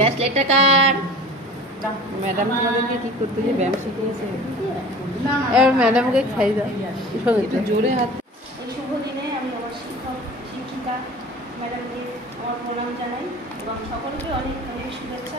Gas লাইটটা কার? Madam আমাদেরকে কি করতে যে ব্যায়াম শিখিয়েছে। এবার ম্যাডামকে খাই দাও একটু জোরে হাত। এই শুভ দিনে আমি আমার শিক্ষক শিক্ষিকা ম্যাডামকে আমার প্রণাম জানাই এবং সকলকে অনেক অনেক শুভেচ্ছা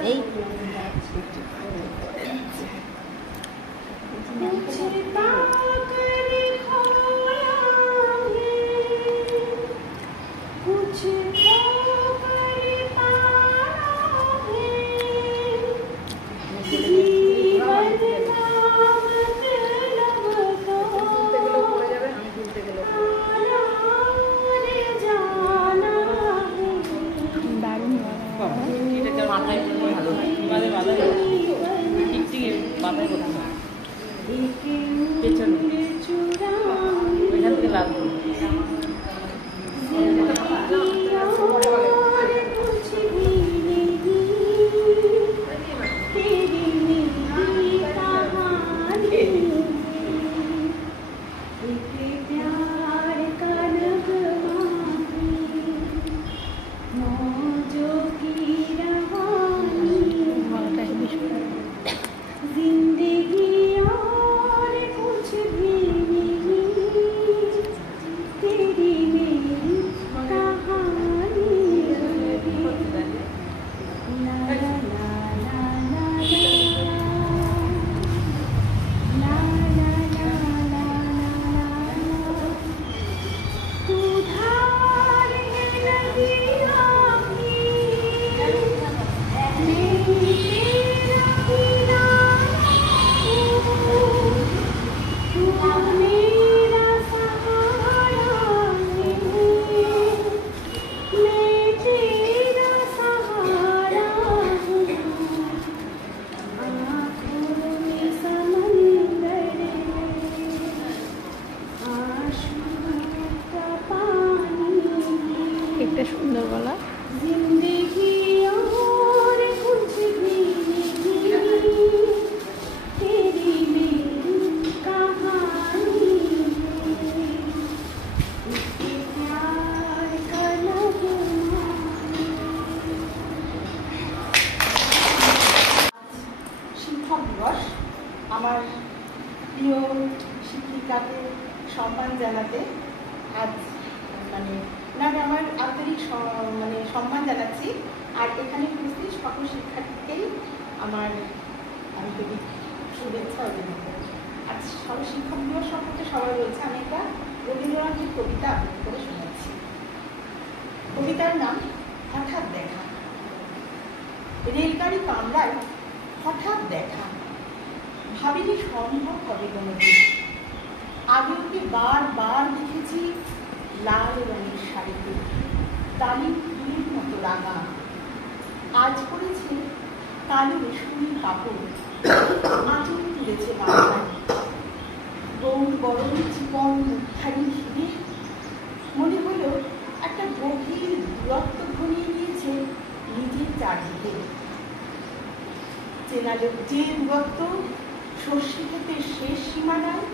সুন্দর বলা শিক্ষক দিবস আমার প্রিয় শিক্ষিকাকে সম্মান জানাতে আজ মানে ওনাকে আমার আন্তরিক সম্মান জানাচ্ছি। আর এখানে উপস্থিত সকল শিক্ষার্থীকেই আমার আন্তরিক শুভেচ্ছা অভিনন্দন। আজ সব শিক্ষক দিবস সম্পর্কে সবাই বলছে, আমি একটা রবীন্দ্রনাথের কবিতা আবৃত্তি করে শোনাচ্ছি। কবিতার নাম হঠাৎ দেখা। রেলগাড়ি কামরায় হঠাৎ দেখা, ভাবিনি সম্ভব হবে কোনোদিন। আগে ওকে বারবার দেখেছি লাল রঙের শাড়িতে, তালি ফুলের মতো রাঙা। আজ পড়েছে কালো রেশমি কাপড়, আঁচল তুলেছে মাথায়। গৌর গরম চিকন মুখারি ঘিরে মনে হলো একটা গভীর দূরত্ব ঘনিয়ে গিয়েছে নিজের চারদিকে। চেনা যে দূরত্ব শস্যি ক্ষেতের শেষ সীমানায়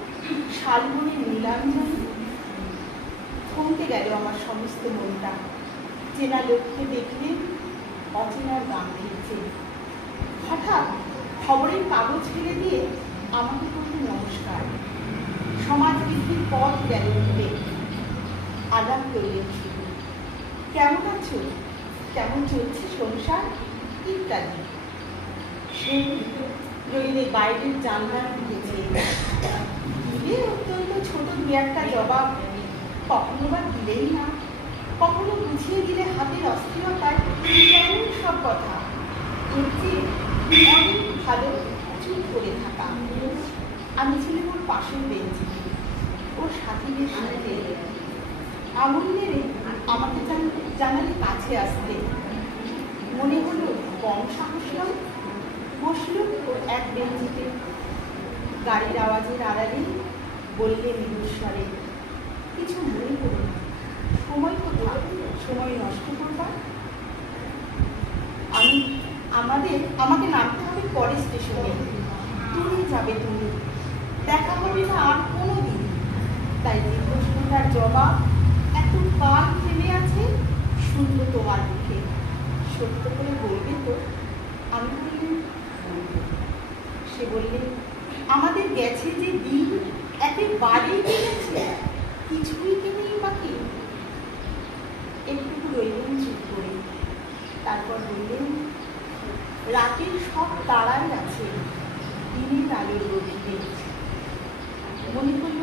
শালবনের নীলাঞ্জন। থমকে গেল আমার সমস্ত মনটা। চেনা লোককে দেখলে অচেনার গান ফিরছে। হঠাৎ খবরের কাগজ ফেলে দিয়ে আমাকে করল নমস্কার। সমাজবিধির পথ গেল উঠে, আলাপ করলেন শুধু। কেমন আছো, কেমন চলছে সংসার ইত্যাদি। সেই রইলে বাইরের জানলার দিকে দিলে অত্যন্ত ছোট দু একটা জবাব। কখনো বা দিলেই না, কখনো বুঝিয়ে দিলে হাতের অস্থিরতায় কেমন সব কথা। এর চেয়ে অনেক ভালো চুপ করে থাকা। আমি ছিলাম ওর পাশের বেঞ্চে, ওর সাথীদের সাথে আঙুল নেড়ে আমাকে জানালে কাছে আসতে। মনে হলো কম সাহস নয়। বসল ওর এক বেঞ্চিতে। গাড়ির আওয়াজের আড়ালে বললে মৃদুস্বরে, কিছু মনে করো না, সময় কোথাও সময় নষ্ট করবা। আমাকে নামতে হবে পরে স্টেশনে। তুমি যাবে, তুমি দেখা হবে না আর কোনো দিন। তাই যে প্রশ্নটার জবাব এত কাল থেমে আছে শুনল তোমার মুখে, সত্য করে বলবে তো? আমি বললাম বলবো। সে বললে, আমাদের গেছে যে দিন একেবারেই গেছে, কিছুই কি নেই বাকি। একটু রইলেন চুপ করে, তারপর বললেন, রাতের সব তারাই আছে, দিনের আলোর গভীরে। মনে করল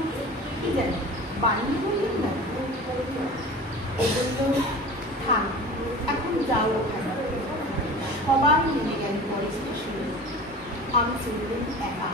কি জানি বানিয়ে বললেন না, ও বলল, থাক এখন যাও ওখানে। সবাই নেমে গেল পরে স্টেশনে, আমি চললেন একা।